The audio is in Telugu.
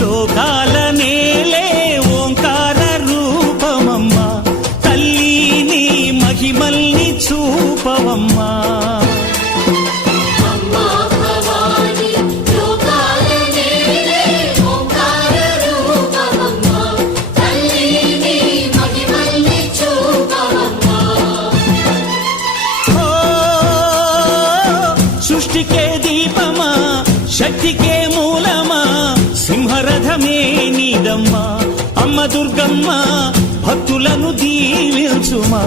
లోకాల నేలే ఓంకార రూపమమ్మా తల్లి నీ మహిమల్ని చూపవమ్మా సృష్టికే దీపమా శక్తికే మూలమా సింహరథమే నీదమ్మా అమ్మ దుర్గమ్మ భక్తులను దీవించుమా